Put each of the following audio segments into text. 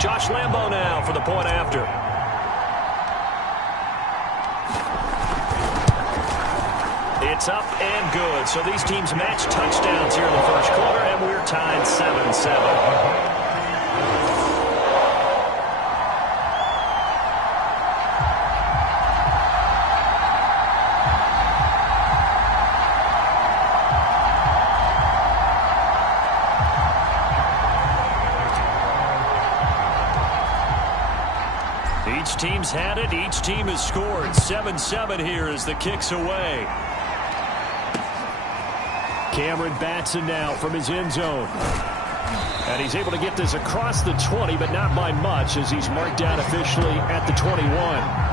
Josh Lambo now for the point after. It's up and good. So these teams match touchdowns here in the first quarter, and we're tied 7-7. Each team's had it. Each team has scored. 7-7 here as the kick's away. Cameron Batson now from his end zone. And he's able to get this across the 20, but not by much as he's marked down officially at the 21.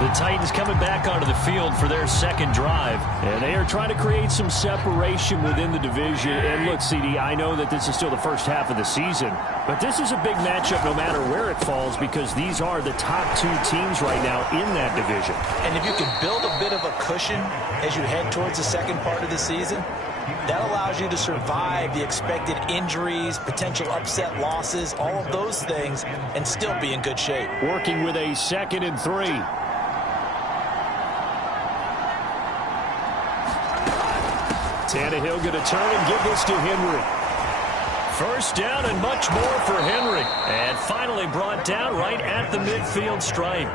The Titans coming back onto the field for their second drive. And they are trying to create some separation within the division. And look, CD, I know that this is still the first half of the season, but this is a big matchup no matter where it falls because these are the top two teams right now in that division. And if you can build a bit of a cushion as you head towards the second part of the season, that allows you to survive the expected injuries, potential upset losses, all of those things, and still be in good shape. Working with a 2nd and 3. Tannehill going to turn and give this to Henry. First down and much more for Henry. And finally brought down right at the midfield stripe.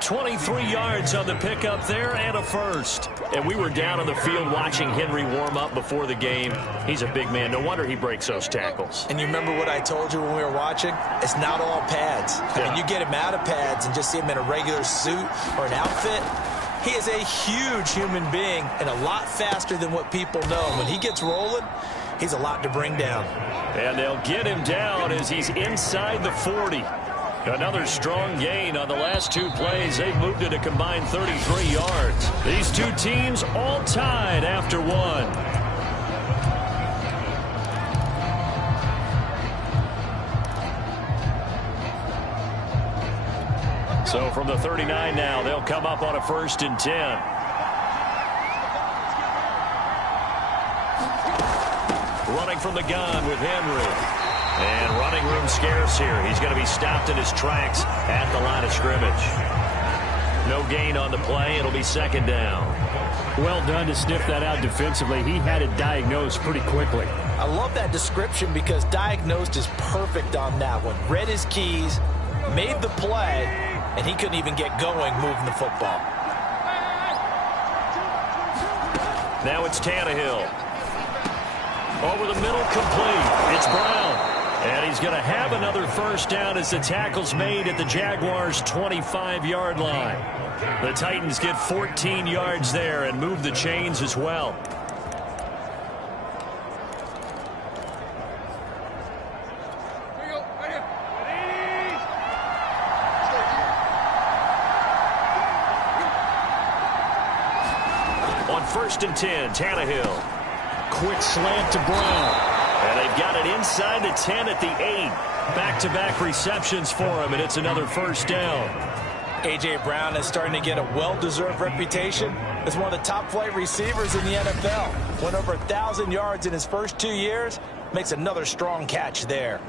23 yards on the pickup there and a first. And we were down on the field watching Henry warm up before the game. He's a big man. No wonder he breaks those tackles. And you remember what I told you when we were watching? It's not all pads. I mean, you get him out of pads and just see him in a regular suit or an outfit. He is a huge human being and a lot faster than what people know. When he gets rolling, he's a lot to bring down. And they'll get him down as he's inside the 40. Another strong gain on the last two plays. They've moved it a combined 33 yards. These two teams all tied after one. So from the 39 now, they'll come up on a 1st and 10. Running from the gun with Henry. And running room scarce here. He's going to be stopped in his tracks at the line of scrimmage. No gain on the play. It'll be 2nd down. Well done to sniff that out defensively. He had it diagnosed pretty quickly. I love that description because diagnosed is perfect on that one. Read his keys, made the play, and he couldn't even get going moving the football. Now it's Tannehill. Over the middle, complete. It's Brown. And he's going to have another first down as the tackle's made at the Jaguars' 25-yard line. The Titans get 14 yards there and move the chains as well. On 1st and 10, Tannehill. Quick slant to Brown. And they've got it inside the 10 at the 8. Back-to-back receptions for him, and it's another first down. A.J. Brown is starting to get a well-deserved reputation as one of the top-flight receivers in the NFL. Went over 1,000 yards in his first 2 years. Makes another strong catch there.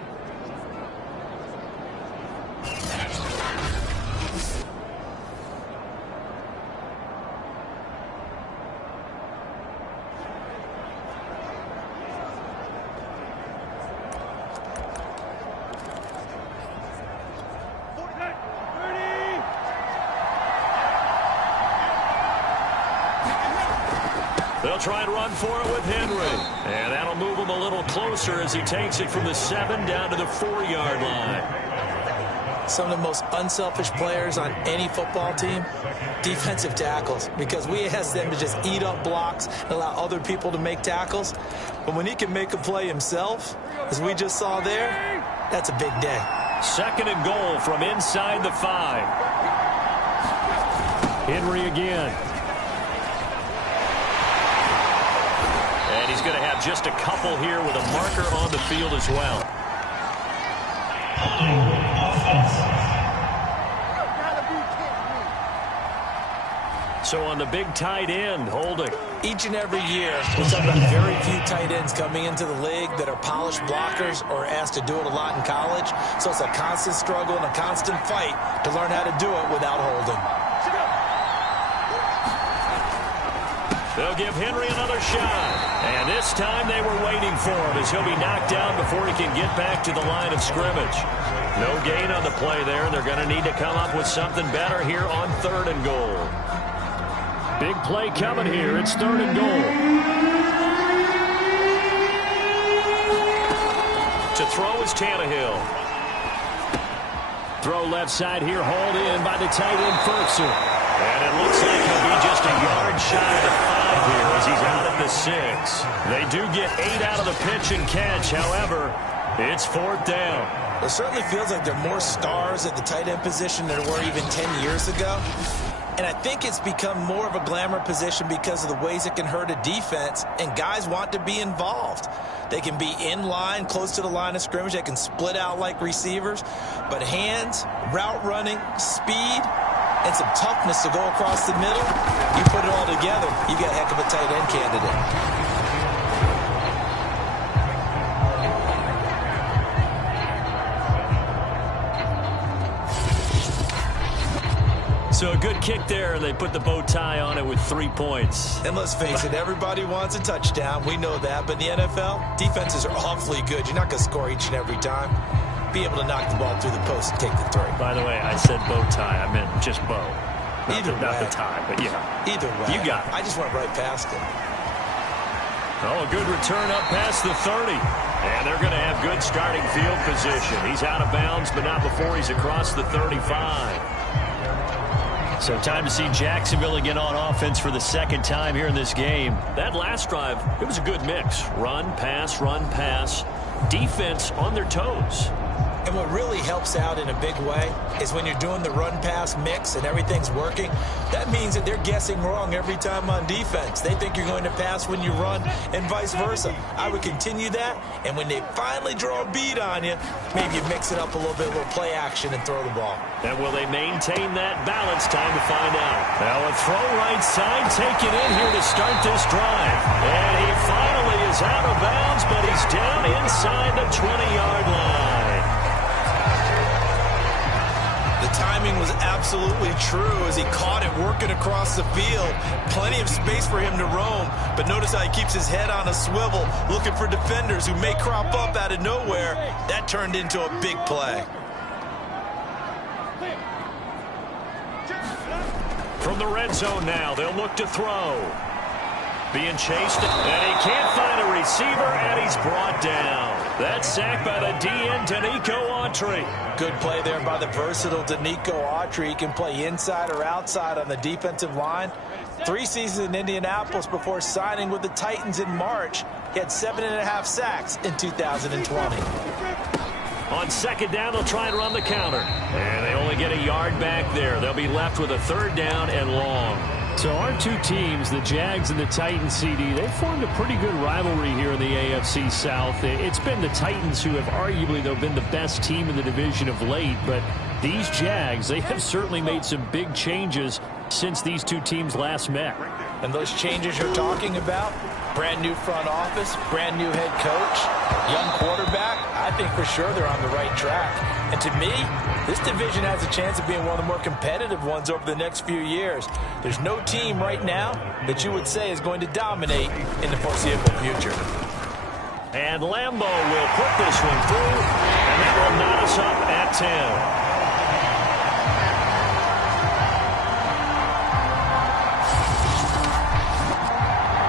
They'll try and run for it with Henry. And that'll move him a little closer as he takes it from the 7 down to the 4-yard line. Some of the most unselfish players on any football team, defensive tackles, because we ask them to just eat up blocks and allow other people to make tackles. But when he can make a play himself, as we just saw there, that's a big day. 2nd and goal from inside the 5. Henry again. And he's going to have just a couple here with a marker on the field as well. So on the big tight end, holding. Each and every year, we're talking about very few tight ends coming into the league that are polished blockers or asked to do it a lot in college. So it's a constant struggle and a constant fight to learn how to do it without holding. They'll give Henry another shot. And this time they were waiting for him as he'll be knocked down before he can get back to the line of scrimmage. No gain on the play there. They're going to need to come up with something better here on 3rd and goal. Big play coming here. It's 3rd and goal. To throw is Tannehill. Throw left side here, hauled in by the tight end Ferguson. And it looks like he'll be just a yard shy of 5 here as he's out at the 6. They do get 8 out of the pitch and catch. However, it's 4th down. It certainly feels like there are more stars at the tight end position than there were even 10 years ago. And I think it's become more of a glamour position because of the ways it can hurt a defense, and guys want to be involved. They can be in line, close to the line of scrimmage. They can split out like receivers. But hands, route running, speed, and some toughness to go across the middle, you put it all together, you got a heck of a tight end candidate. So a good kick there, and they put the bow tie on it with 3 points. And let's face it, everybody wants a touchdown. We know that. But in the NFL, defenses are awfully good. You're not going to score each and every time. Be able to knock the ball through the post and take the 3. By the way, I said bow tie. I meant just bow. Not the tie, but yeah. Either way. You got it. I just went right past it. Oh, a good return up past the 30. And they're going to have good starting field position. He's out of bounds, but not before he's across the 35. So time to see Jacksonville again on offense for the 2nd time here in this game. That last drive, it was a good mix. Run, pass, defense on their toes. And what really helps out in a big way is when you're doing the run-pass mix and everything's working, that means that they're guessing wrong every time on defense. They think you're going to pass when you run and vice versa. I would continue that, and when they finally draw a beat on you, maybe you mix it up a little bit, a little play action, and throw the ball. And will they maintain that balance? Time to find out. Now a throw right side taken in here to start this drive. And he finally is out of bounds, but he's down inside the 20-yard line. The timing was absolutely true as he caught it working across the field. Plenty of space for him to roam, but notice how he keeps his head on a swivel, looking for defenders who may crop up out of nowhere. That turned into a big play. From the red zone now, they'll look to throw. Being chased, and he can't find a receiver, and he's brought down. That's sacked by the DN, Danico Autry. Good play there by the versatile Danico Autry. He can play inside or outside on the defensive line. 3 seasons in Indianapolis before signing with the Titans in March. He had 7.5 sacks in 2020. On 2nd down, they'll try and run the counter. And they only get a yard back there. They'll be left with a 3rd down and long. So our 2 teams, the Jags and the Titans, CD, they've formed a pretty good rivalry here in the AFC South. It's been the Titans who have arguably, though, been the best team in the division of late. But these Jags, they have certainly made some big changes since these 2 teams last met. And those changes you're talking about, brand new front office, brand new head coach, young quarterback, I think for sure they're on the right track. And to me, this division has a chance of being one of the more competitive ones over the next few years. There's no team right now that you would say is going to dominate in the foreseeable future. And Lambeau will put this one through, and that will knot us up at 10.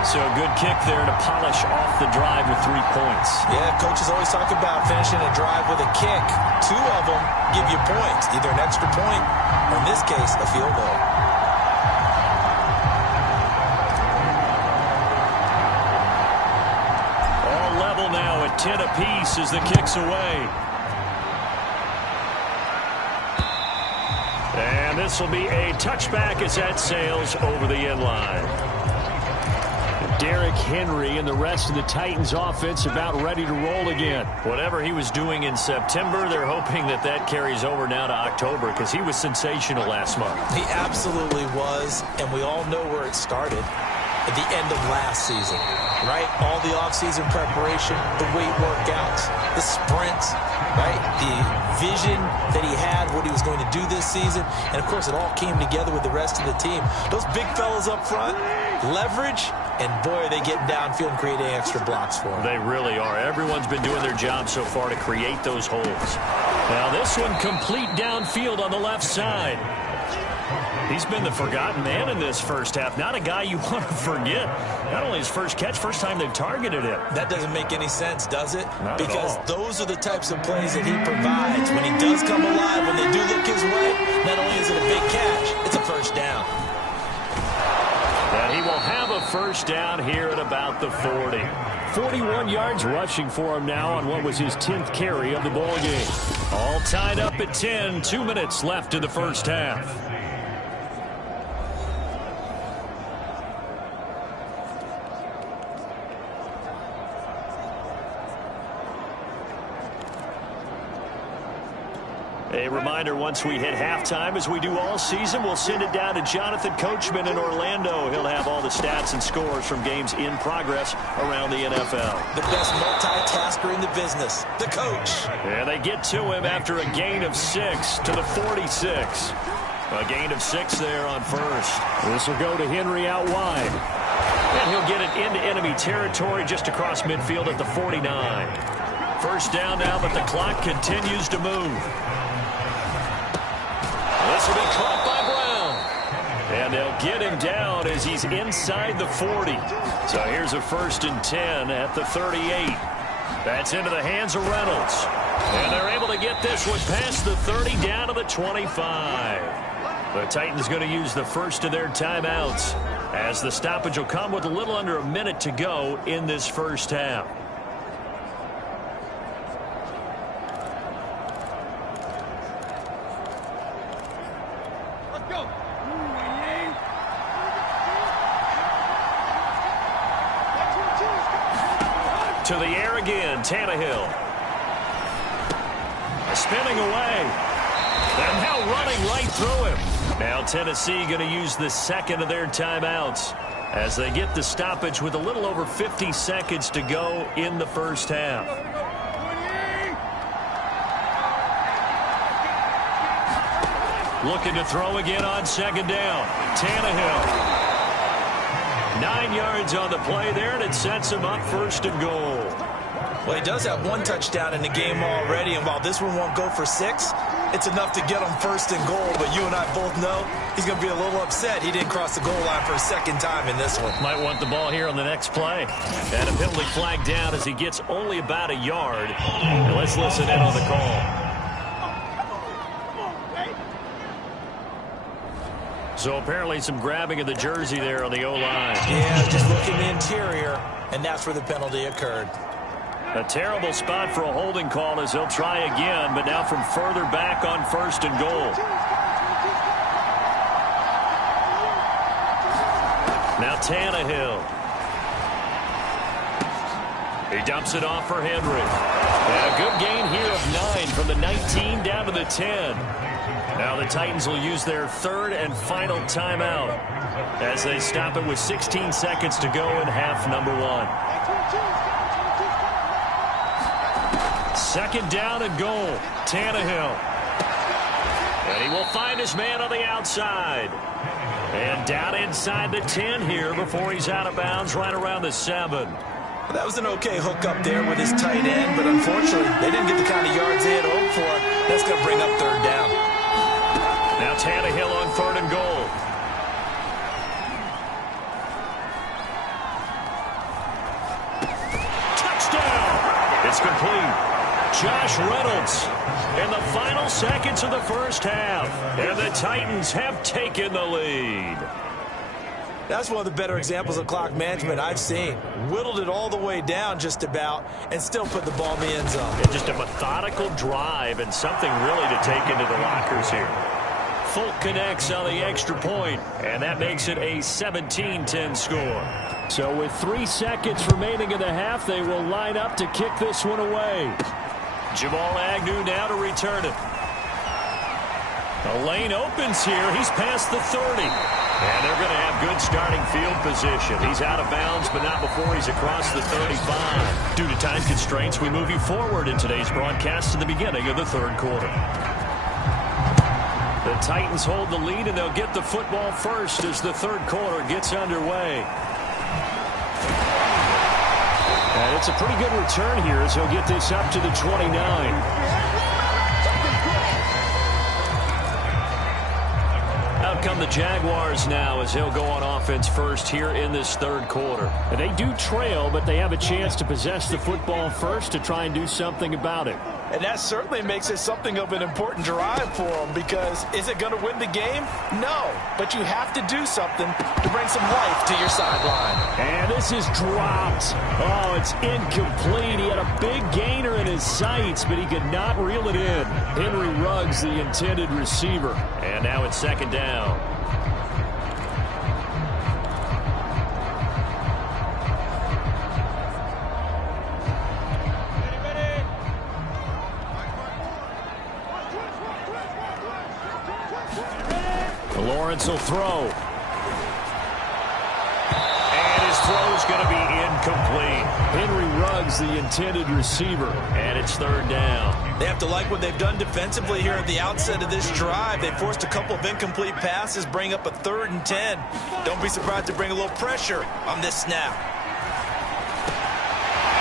So a good kick there to polish off the drive with 3 points. Yeah, coaches always talk about finishing a drive with a kick. 2 of them give you points, either an extra point or, in this case, a field goal. All level now at 10 apiece as the kick's away. And this will be a touchback as that sails over the end line. Derrick Henry and the rest of the Titans offense about ready to roll again. Whatever he was doing in September, they're hoping that that carries over now to October because he was sensational last month. He absolutely was, and we all know where it started. At the end of last season, right? All the offseason preparation, the weight workouts, the sprints, right? The vision that he had, what he was going to do this season. And, of course, it all came together with the rest of the team. Those big fellas up front, leverage, and, boy, are they getting downfield and creating extra blocks for him. They really are. Everyone's been doing their job so far to create those holes. Now, this one complete downfield on the left side. He's been the forgotten man in this first half. Not a guy you want to forget. Not only his first catch, first time they've targeted him. That doesn't make any sense, does it? Not because at all. Those are the types of plays that he provides. When he does come alive, when they do look his way, not only is it a big catch, it's a first down. And he will have a first down here at about the 40. 41 yards rushing for him now on what was his 10th carry of the ball game. All tied up at 10. 2 minutes left in the first half. A reminder, once we hit halftime, as we do all season, we'll send it down to Jonathan Coachman in Orlando. He'll have all the stats and scores from games in progress around the NFL. The best multitasker in the business, the coach. And they get to him after a gain of 6 to the 46. A gain of 6 there on first. This will go to Henry out wide. And he'll get it into enemy territory just across midfield at the 49. First down now, but the clock continues to move. This will be caught by Brown. And they'll get him down as he's inside the 40. So here's a 1st and 10 at the 38. That's into the hands of Reynolds. And they're able to get this one past the 30 down to the 25. The Titans going to use the first of their timeouts as the stoppage will come with a little under a minute to go in this first half. To the air again, Tannehill. Spinning away. And now running right through him. Now Tennessee going to use the second of their timeouts as they get the stoppage with a little over 50 seconds to go in the first half. Looking to throw again on second down. Tannehill. 9 yards on the play there, and it sets him up 1st and goal. Well, he does have 1 touchdown in the game already, and while this one won't go for 6, it's enough to get him 1st and goal. But you and I both know he's going to be a little upset he didn't cross the goal line for a second time in this one. Might want the ball here on the next play. And a penalty flag down as he gets only about a yard. And let's listen in on the call. So apparently some grabbing of the jersey there on the O-line. Yeah, just look in the interior, and that's where the penalty occurred. A terrible spot for a holding call as he'll try again, but now from further back on 1st and goal. Now Tannehill. He dumps it off for Henry. And a good gain here of 9 from the 19 down to the 10. Now the Titans will use their 3rd and final timeout as they stop it with 16 seconds to go in half number 1. 2nd down and goal. Tannehill. And he will find his man on the outside. And down inside the 10 here before he's out of bounds right around the 7. Well, that was an okay hook up there with his tight end, but unfortunately they didn't get the kind of yards they had hoped for. That's going to bring up 3rd down. Now Tannehill on 3rd and goal. Touchdown! It's complete. Josh Reynolds in the final seconds of the first half. And the Titans have taken the lead. That's one of the better examples of clock management I've seen. Whittled it all the way down just about and still put the ball in the end zone. Yeah, just a methodical drive and something really to take into the lockers here. Folk connects on the extra point, and that makes it a 17-10 score. So with 3 seconds remaining in the half, they will line up to kick this one away. Jamal Agnew now to return it. The lane opens here. He's past the 30. And they're going to have good starting field position. He's out of bounds, but not before he's across the 35. Due to time constraints, we move you forward in today's broadcast to the beginning of the third quarter. The Titans hold the lead, and they'll get the football first as the third quarter gets underway. And it's a pretty good return here as he'll get this up to the 29. Out come the Jaguars now as he'll go on offense first here in this third quarter. And they do trail, but they have a chance to possess the football first to try and do something about it. And that certainly makes it something of an important drive for them, because is it going to win the game? No, but you have to do something to bring some life to your sideline. And this is dropped. Oh, it's incomplete. He had a big gainer in his sights, but he could not reel it in. Henry Ruggs, the intended receiver. And now it's second down. Lawrence will throw. And his throw is going to be incomplete. Henry Ruggs, the intended receiver. And it's third down. They have to like what they've done defensively here at the outset of this drive. They forced a couple of incomplete passes, bring up a 3rd and 10. Don't be surprised to bring a little pressure on this snap.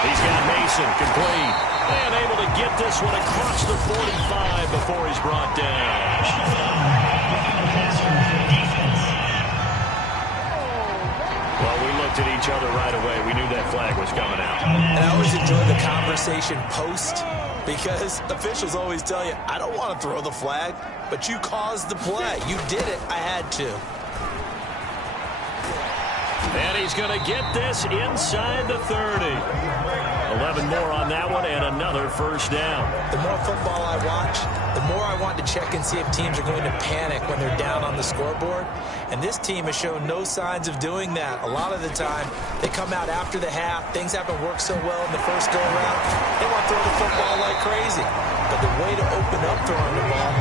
He's got Mason complete. And able to get this one across the 45 before he's brought down. Well, we looked at each other right away. We knew that flag was coming out. And I always enjoy the conversation post, because officials always tell you, I don't want to throw the flag, but you caused the play. You did it. I had to. And he's going to get this inside the 30. 11 more on that one, and another first down. The more football I watch, the more I want to check and see if teams are going to panic when they're down on the scoreboard. And this team has shown no signs of doing that. A lot of the time, they come out after the half. Things haven't worked so well in the first go-around. They want to throw the football like crazy. But the way to open up throwing the ball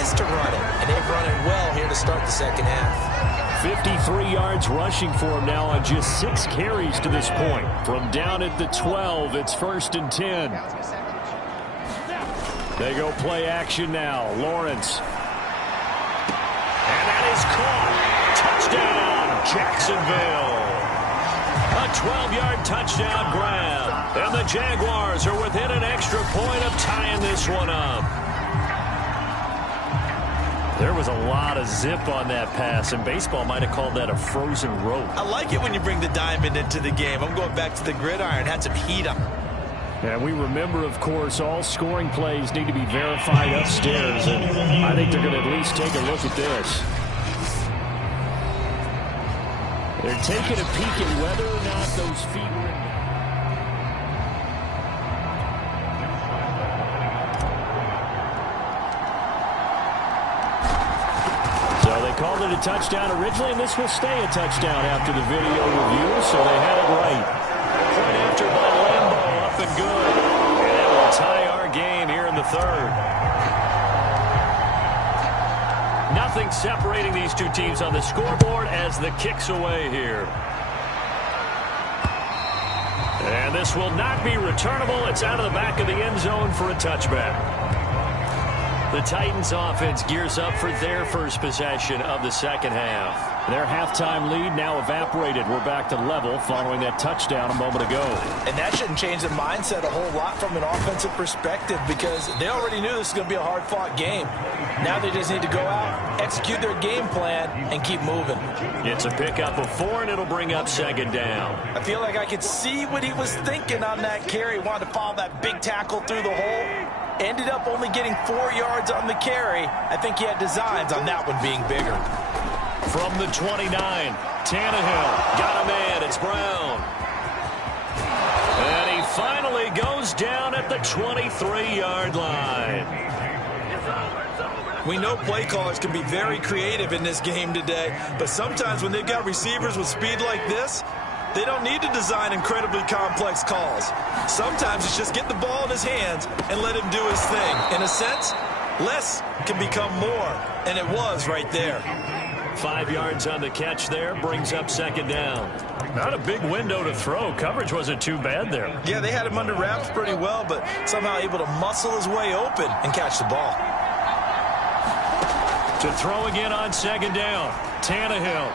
is to run it. And they've run it well here to start the second half. 53 yards rushing for him now on just 6 carries to this point. From down at the 12, it's 1st and 10. They go play action now. Lawrence. And that is caught. Touchdown, Jacksonville. A 12-yard touchdown grab. And the Jaguars are within an extra point of tying this one up. There was a lot of zip on that pass, and baseball might have called that a frozen rope. I like it when you bring the diamond into the game. I'm going back to the gridiron. Had some heat on it. And we remember, of course, all scoring plays need to be verified upstairs, and I think they're going to at least take a look at this. They're taking a peek at whether or not those feet were in. So they called it a touchdown originally, and this will stay a touchdown after the video review, so they had it right. Point after by Lambo, up and good. And that will tie our game here in the third. Nothing separating these two teams on the scoreboard as the kick's away here. And this will not be returnable. It's out of the back of the end zone for a touchback. The Titans offense gears up for their first possession of the second half. Their halftime lead now evaporated. We're back to level following that touchdown a moment ago. And that shouldn't change the mindset a whole lot from an offensive perspective, because they already knew this was going to be a hard-fought game. Now they just need to go out, execute their game plan, and keep moving. It's a pickup of 4, and it'll bring up second down. I feel like I could see what he was thinking on that carry. He wanted to follow that big tackle through the hole. Ended up only getting 4 yards on the carry. I think he had designs on that one being bigger. From the 29, Tannehill got a man. It's Brown. And he finally goes down at the 23-yard line. We know play callers can be very creative in this game today, but sometimes when they've got receivers with speed like this, They don't need to design incredibly complex calls. Sometimes it's just get the ball in his hands and let him do his thing. In a sense, less can become more, and it was right there. 5 yards on the catch there, brings up second down. Not a big window to throw. Coverage wasn't too bad there. Yeah, they had him under wraps pretty well, but somehow able to muscle his way open and catch the ball. To throw again on second down, Tannehill.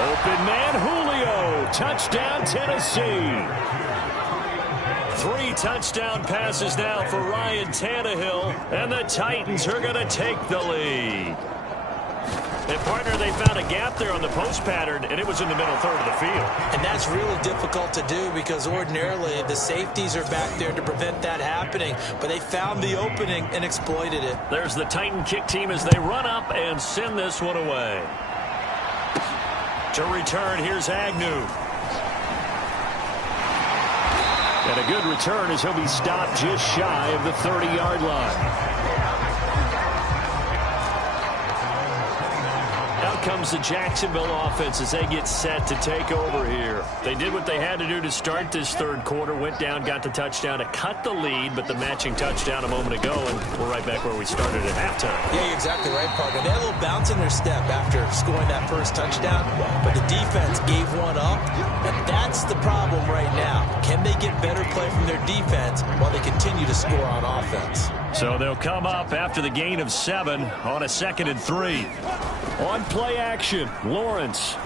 Open man, Julio. Touchdown, Tennessee. 3 touchdown passes now for Ryan Tannehill, and the Titans are going to take the lead. And, partner, they found a gap there on the post pattern, and it was in the middle third of the field. And that's really difficult to do because ordinarily the safeties are back there to prevent that happening. But they found the opening and exploited it. There's the Titan kick team as they run up and send this one away. To return, here's Agnew. And a good return as he'll be stopped just shy of the 30-yard line. Comes the Jacksonville offense as they get set to take over here. They did what they had to do to start this third quarter, went down, got the touchdown to cut the lead, but the matching touchdown a moment ago, and we're right back where we started at halftime. Yeah, you're exactly right, partner. They had a little bounce in their step after scoring that first touchdown, but the defense gave one up, and that's the problem right now. Can they get better play from their defense while they continue to score on offense? So they'll come up after the gain of 7 on a 2nd and 3. On play action, Lawrence.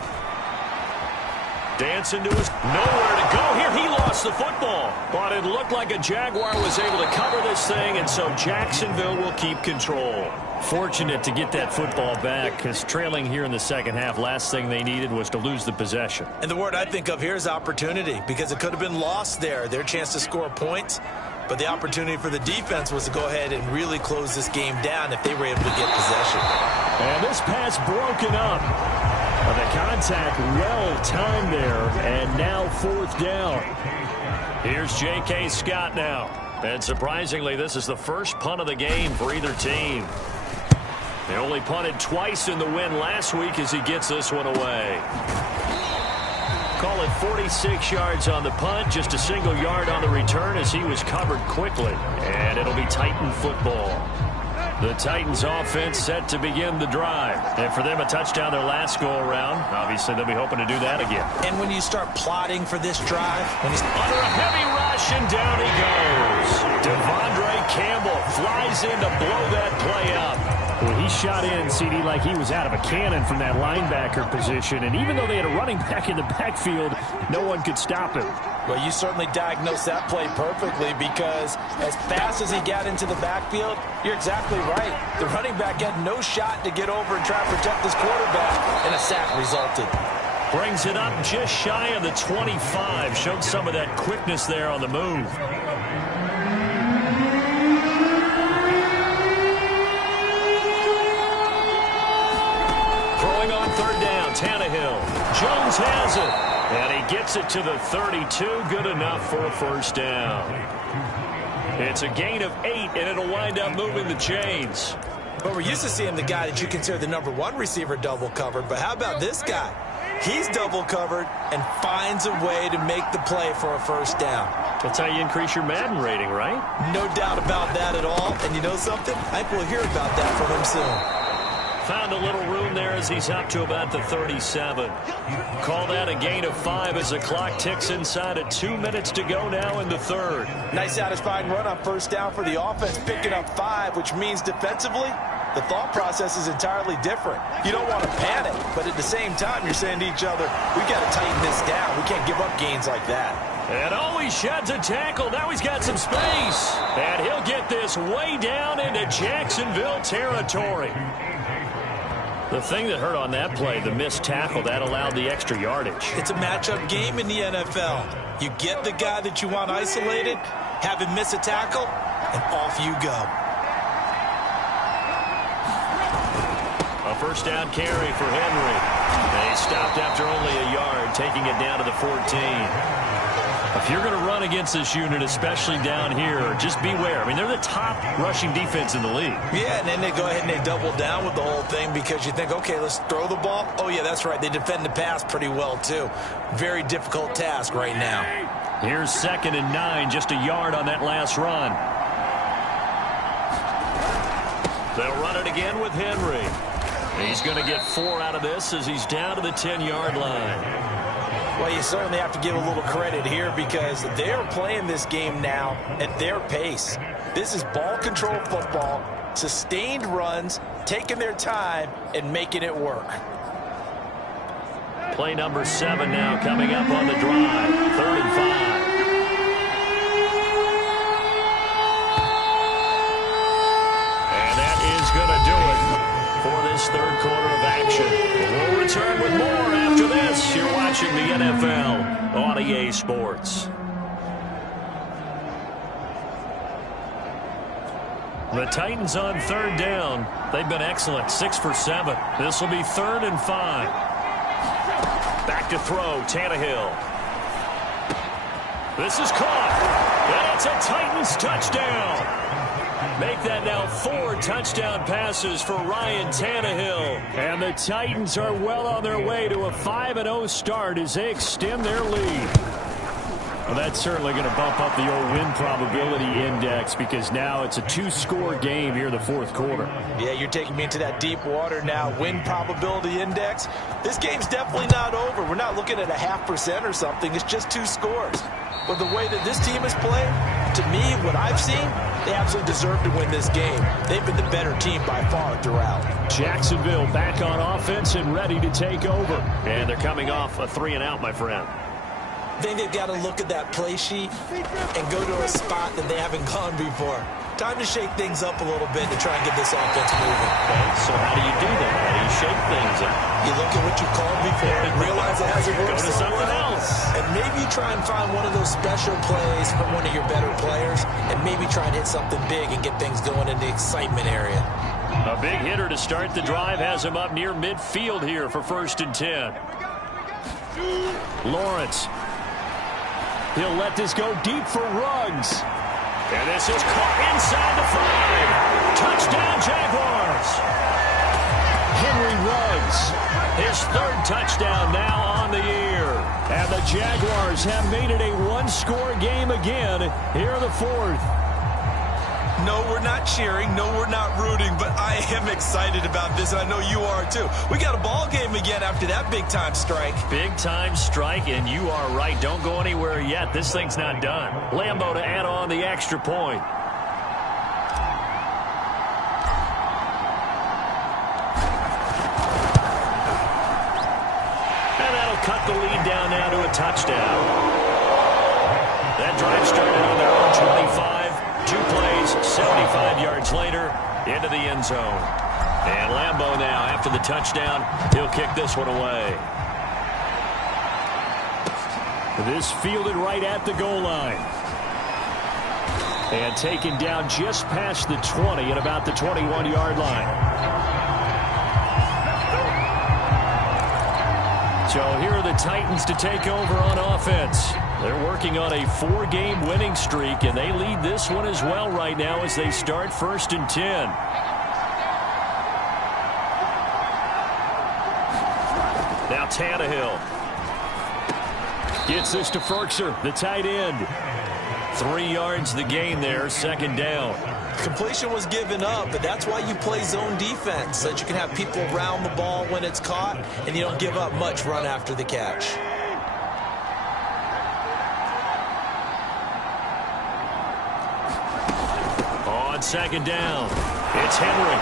Dancing to his nowhere to go here. He lost the football, but it looked like a Jaguar was able to cover this thing, and so Jacksonville will keep control. Fortunate to get that football back because trailing here in the second half, last thing they needed was to lose the possession. And the word I think of here is opportunity because it could have been lost there. Their chance to score points. But the opportunity for the defense was to go ahead and really close this game down if they were able to get possession. And this pass broken up. The contact well timed there, and now 4th down. Here's J.K. Scott now. And surprisingly, this is the first punt of the game for either team. They only punted twice in the win last week as he gets this one away. Call it 46 yards on the punt, just a single yard on the return as he was covered quickly. And it'll be Titan football. The Titans offense set to begin the drive. And for them, a touchdown their last go-around. Obviously, they'll be hoping to do that again. And when you start plotting for this drive, when he's under a heavy rush, and down he goes. Devondre Campbell flies in to blow that play up. Well, he shot in, CD, like he was out of a cannon from that linebacker position. And even though they had a running back in the backfield, no one could stop him. Well, you certainly diagnosed that play perfectly because as fast as he got into the backfield, you're exactly right. The running back had no shot to get over and try to protect this quarterback, and a sack resulted. Brings it up just shy of the 25. Showed some of that quickness there on the move. Throwing on 3rd down, Tannehill. Jones has it. And he gets it to the 32. Good enough for a 1st down. It's a gain of 8, and it'll wind up moving the chains. But we're used to seeing the guy that you consider the #1 receiver double covered. But how about this guy? He's double covered and finds a way to make the play for a 1st down. That's how you increase your Madden rating, right? No doubt about that at all. And you know something? I think we'll hear about that from him soon. Found a little room there as he's up to about the 37. Call that a gain of 5 as the clock ticks inside of 2 minutes to go now in the 3rd. Nice satisfying run on 1st down for the offense, picking up 5, which means defensively, the thought process is entirely different. You don't want to panic, but at the same time, you're saying to each other, we got to tighten this down. We can't give up gains like that. And he sheds a tackle. Now he's got some space. And he'll get this way down into Jacksonville territory. The thing that hurt on that play, the missed tackle, that allowed the extra yardage. It's a matchup game in the NFL. You get the guy that you want isolated, have him miss a tackle, and off you go. A 1st down carry for Henry. And he stopped after only a yard, taking it down to the 14. A If you're going to run against this unit, especially down here, just beware. I mean, they're the top rushing defense in the league. Yeah, and then they go ahead and they double down with the whole thing because you think, okay, let's throw the ball. Oh, yeah, that's right. They defend the pass pretty well, too. Very difficult task right now. Here's 2nd and 9, just a yard on that last run. They'll run it again with Henry. He's going to get 4 out of this as he's down to the 10-yard line. Well, you certainly have to give a little credit here because they're playing this game now at their pace. This is ball control football, sustained runs, taking their time, and making it work. Play number 7 now coming up on the drive. 3rd and 5. And that is going to do it for this 3rd quarter of action. We'll return with more after this. You're watching the NFL on EA Sports. The Titans on 3rd down. They've been excellent, 6 for 7. This will be 3rd and 5. Back to throw, Tannehill. This is caught, and it's a Titans touchdown. Make that now 4 touchdown passes for Ryan Tannehill. And the Titans are well on their way to a 5-0 start as they extend their lead. Well, that's certainly going to bump up the old win probability index because now it's a 2-score game here in the 4th quarter. Yeah, you're taking me into that deep water now. Win probability index. This game's definitely not over. We're not looking at a 0.5% or something. It's just 2 scores. But the way that this team is playing, to me, what I've seen, they absolutely deserve to win this game. They've been the better team by far throughout. Jacksonville back on offense and ready to take over. And they're coming off a 3-and-out, my friend. I think they've got to look at that play sheet and go to a spot that they haven't gone before. Time to shake things up a little bit to try and get this offense moving. Okay, so how do you do that? How do you shake things up? You look at what you called before and realize it hasn't worked so something else. And maybe try and find one of those special plays from one of your better players and maybe try and hit something big and get things going in the excitement area. A big hitter to start the drive has him up near midfield here for 1st and 10. Lawrence. He'll let this go deep for Ruggs. And this is caught inside the 5. Touchdown, Jaguars. Henry Ruggs, his 3rd touchdown now on the year. And the Jaguars have made it a 1-score game again here in the 4th. No, we're not cheering. No, we're not rooting. But I am excited about this, and I know you are too. We got a ball game again after that big-time strike. Big-time strike, and you are right. Don't go anywhere yet. This thing's not done. Lambeau to add on the extra point. And that'll cut the lead down now to a touchdown. That drive started on their own 25. 2 plays, 75 yards later, into the end zone. And Lambeau now, after the touchdown, he'll kick this one away. This fielded right at the goal line. And taken down just past the 20 at about the 21-yard line. So here are the Titans to take over on offense. They're working on a 4-game winning streak, and they lead this one as well right now as they start 1st and 10. Now Tannehill gets this to Ferkser, the tight end. 3 yards the gain there, 2nd down. Completion was given up, but that's why you play zone defense, so that you can have people around the ball when it's caught, and you don't give up much run after the catch. On 2nd down, it's Henry,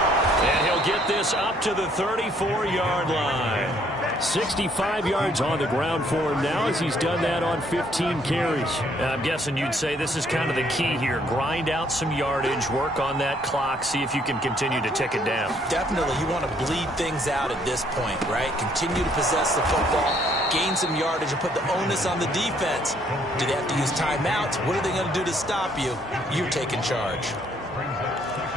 and he'll get this up to the 34-yard line. 65 yards on the ground for him now as he's done that on 15 carries. I'm guessing you'd say this is kind of the key here. Grind out some yardage, work on that clock, see if you can continue to tick it down. Definitely. You want to bleed things out at this point, right? Continue to possess the football, gain some yardage, and put the onus on the defense. Do they have to use timeouts? What are they going to do to stop you? You're taking charge.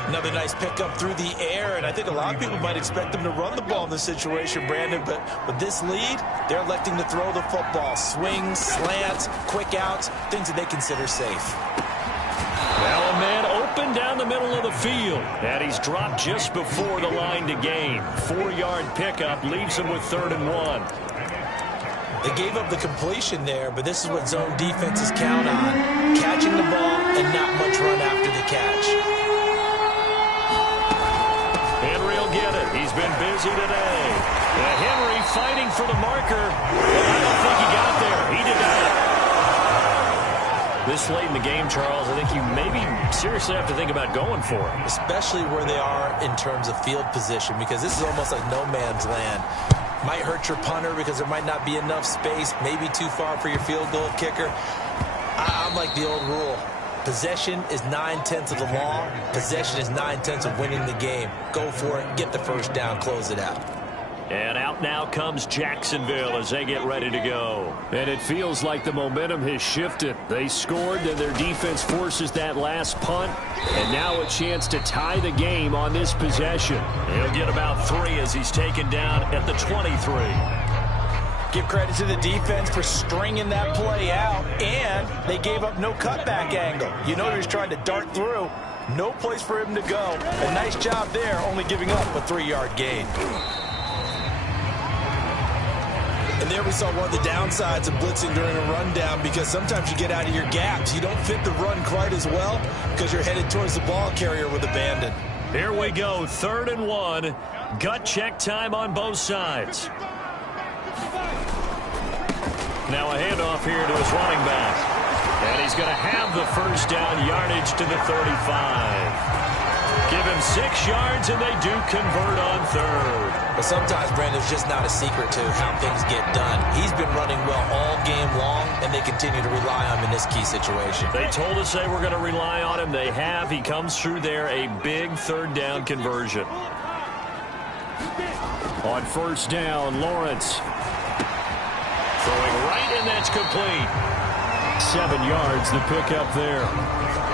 Another nice pickup through the air, and I think a lot of people might expect them to run the ball in this situation, Brandon, but with this lead, they're electing to throw the football. Swings, slants, quick outs, things that they consider safe. Now a man open down the middle of the field, and he's dropped just before the line to gain. 4-yard pickup leaves him with 3rd and 1. They gave up the completion there, but this is what zone defenses count on. Catching the ball and not much run after the catch. Henry will get it. He's been busy today. Henry fighting for the marker, but I don't think he got there. He did not. This late in the game, Charles, I think you maybe seriously have to think about going for it. Especially where they are in terms of field position, because this is almost like no man's land. Might hurt your punter because there might not be enough space, maybe too far for your field goal kicker. I'm like the old rule. Possession is 9/10 of the law. Possession is 9/10 of winning the game. Go for it, get the first down, close it out. And out now comes Jacksonville as they get ready to go. And it feels like the momentum has shifted. They scored, then their defense forces that last punt. And now a chance to tie the game on this possession. He'll get about 3 as he's taken down at the 23. Give credit to the defense for stringing that play out, and they gave up no cutback angle. You know he was trying to dart through. No place for him to go. A nice job there, only giving up a 3-yard gain. And there we saw one of the downsides of blitzing during a rundown, because sometimes you get out of your gaps. You don't fit the run quite as well because you're headed towards the ball carrier with abandon. Here we go, 3rd and 1. Gut check time on both sides. Now a handoff here to his running back. And he's going to have the first down, yardage to the 35. Give him 6 yards, and they do convert on 3rd. But sometimes, Brandon, it's just not a secret to how things get done. He's been running well all game long, and they continue to rely on him in this key situation. They told us they were going to rely on him. They have. He comes through there, a big 3rd down conversion. On 1st down, Lawrence. Throwing right, and that's complete. 7 yards, the pickup there.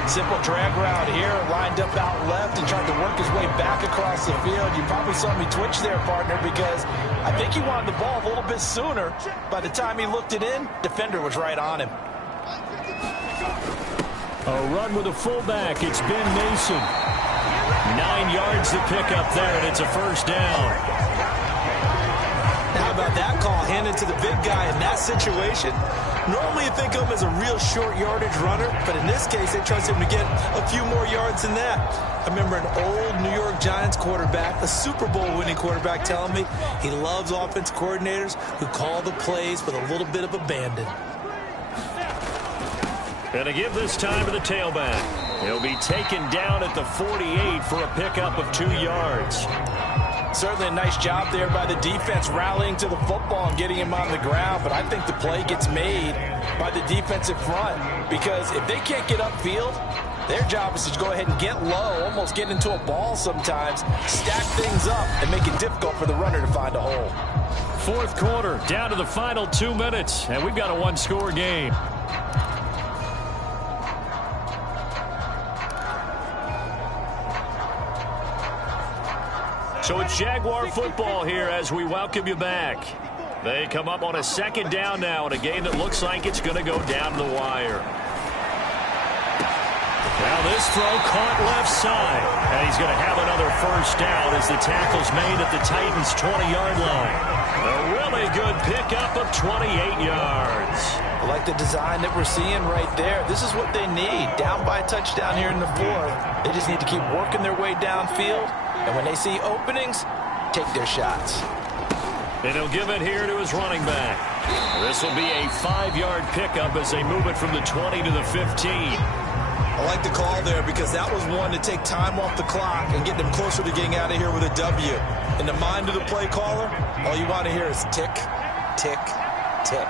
Simple drag route here, lined up out left and tried to work his way back across the field. You probably saw me twitch there, partner, because I think he wanted the ball a little bit sooner. By the time he looked it in, defender was right on him. A run with a fullback. It's Ben Mason. 9 yards to pick up there, and it's a 1st down. How about that call handed to the big guy in that situation? Normally you think of him as a real short yardage runner, but in this case they trust him to get a few more yards than that. I remember an old New York Giants quarterback, a Super Bowl winning quarterback, telling me he loves offense coordinators who call the plays with a little bit of abandon. And to give this time to the tailback. He'll be taken down at the 48 for a pickup of 2 yards. Certainly a nice job there by the defense rallying to the football and getting him on the ground, but I think the play gets made by the defensive front, because if they can't get upfield, their job is to go ahead and get low, almost get into a ball sometimes, stack things up, and make it difficult for the runner to find a hole. 4th quarter, down to the final 2 minutes, and we've got a 1-score game. So it's Jaguar football here as we welcome you back. They come up on a 2nd down now in a game that looks like it's going to go down the wire. Now this throw caught left side, and he's going to have another 1st down as the tackle's made at the Titans' 20-yard line. A really good pickup of 28 yards. I like the design that we're seeing right there. This is what they need. Down by a touchdown here in the 4th. They just need to keep working their way downfield. And when they see openings, take their shots. And he'll give it here to his running back. This will be a 5-yard pickup as they move it from the 20 to the 15. I like the call there, because that was one to take time off the clock and get them closer to getting out of here with a W. In the mind of the play caller, all you want to hear is tick, tick, tick.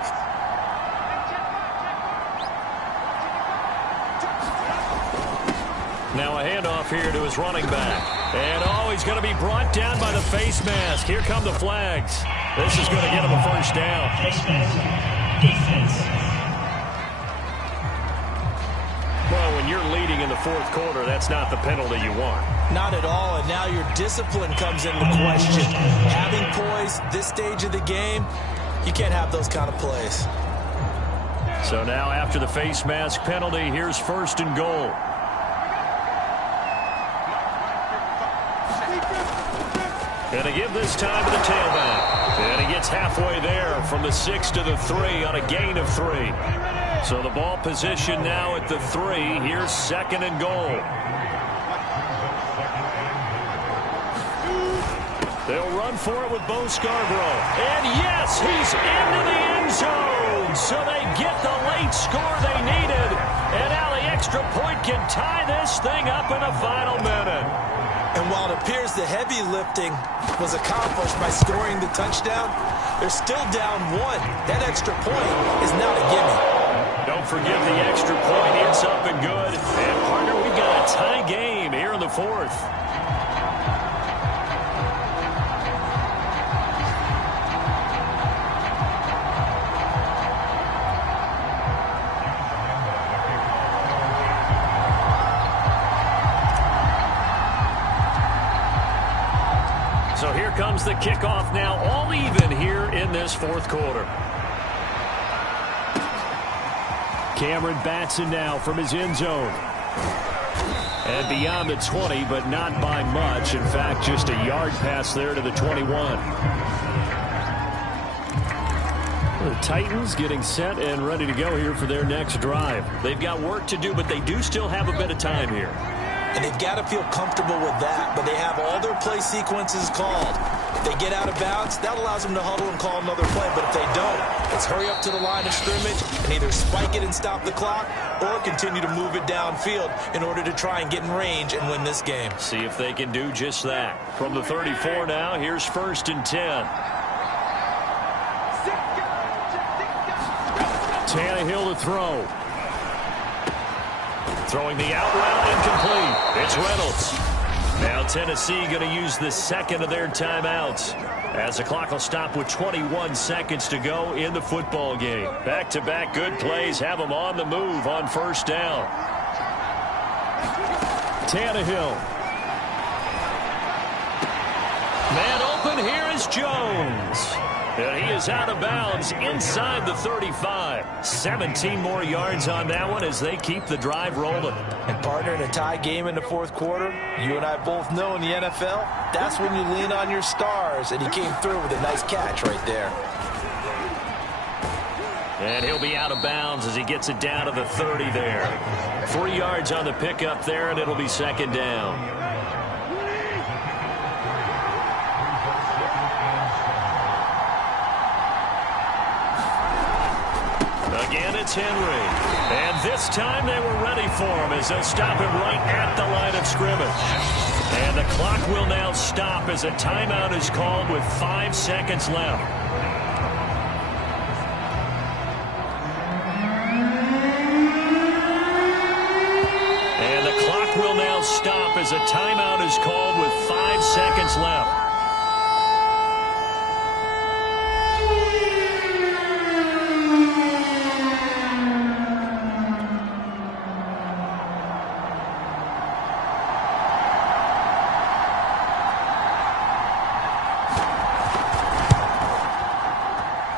Now a handoff here to his running back. And he's going to be brought down by the face mask. Here come the flags. This is going to get him a 1st down. Well, when you're leading in the 4th quarter, that's not the penalty you want. Not at all, and now your discipline comes into question. Having poise this stage of the game, you can't have those kind of plays. So now after the face mask penalty, here's 1st and goal. Going to give this time to the tailback. And he gets halfway there from the 6 to the 3 on a gain of 3. So the ball position now at the 3. Here's 2nd and goal. They'll run for it with Bo Scarborough. And yes, he's into the end zone. So they get the late score they needed. And now the extra point can tie this thing up in the final minute. And while it appears the heavy lifting was accomplished by scoring the touchdown, they're still down 1. That extra point is not a gimme. Don't forget the extra point. It's up and good. And, partner, we've got a tie game here in the 4th. So here comes the kickoff now, all even here in this 4th quarter. Cameron Batson now from his end zone. And beyond the 20, but not by much. In fact, just a yard pass there to the 21. The Titans getting set and ready to go here for their next drive. They've got work to do, but they do still have a bit of time here. And they've got to feel comfortable with that, but they have all their play sequences called. If they get out of bounds, that allows them to huddle and call another play. But if they don't, let's hurry up to the line of scrimmage and either spike it and stop the clock or continue to move it downfield in order to try and get in range and win this game. See if they can do just that. From the 34 now, here's 1st and 10. Tannehill to throw. Throwing the out route, incomplete. It's Reynolds. Now Tennessee going to use the 2nd of their timeouts as the clock will stop with 21 seconds to go in the football game. Back-to-back good plays have them on the move on 1st down. Tannehill. Man open, here is Jones. And he is out of bounds inside the 35. 17 more yards on that one as they keep the drive rolling. And partner, in a tie game in the 4th quarter, you and I both know in the NFL, that's when you lean on your stars. And he came through with a nice catch right there. And he'll be out of bounds as he gets it down to the 30 there. 3 yards on the pickup there, and it'll be 2nd down. Again, it's Henry. And this time they were ready for him as they'll stop him right at the line of scrimmage. And the clock will now stop as a timeout is called with 5 seconds left. And the clock will now stop as a timeout is called with 5 seconds left.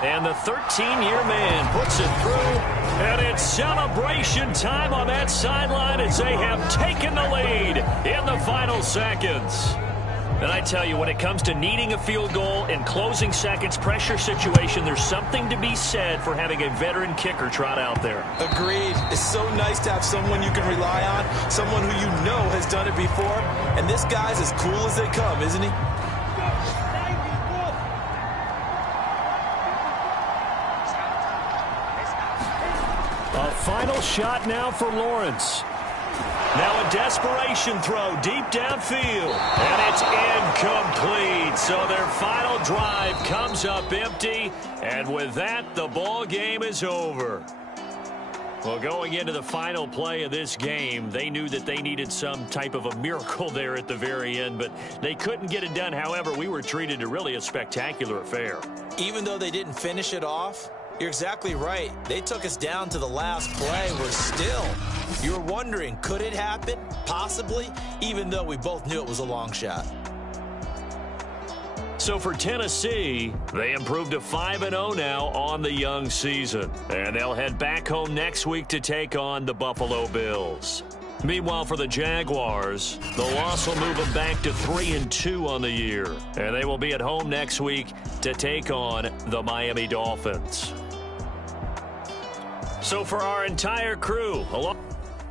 And the 13-year man puts it through, and it's celebration time on that sideline as they have taken the lead in the final seconds. And I tell you, when it comes to needing a field goal in closing seconds, pressure situation, there's something to be said for having a veteran kicker trot out there. Agreed. It's so nice to have someone you can rely on, someone who you know has done it before. And this guy's as cool as they come, isn't he? Final shot now for Lawrence. Now a desperation throw deep downfield. And it's incomplete. So their final drive comes up empty. And with that, the ball game is over. Well, going into the final play of this game, they knew that they needed some type of a miracle there at the very end, but they couldn't get it done. However, we were treated to really a spectacular affair. Even though they didn't finish it off, You're exactly right. They took us down to the last play. We're still, you're wondering, could it happen? Possibly, even though we both knew it was a long shot. So for Tennessee, they improved to 5-0 now on the young season. And they'll head back home next week to take on the Buffalo Bills. Meanwhile, for the Jaguars, the loss will move them back to 3-2 on the year. And they will be at home next week to take on the Miami Dolphins. So for our entire crew, along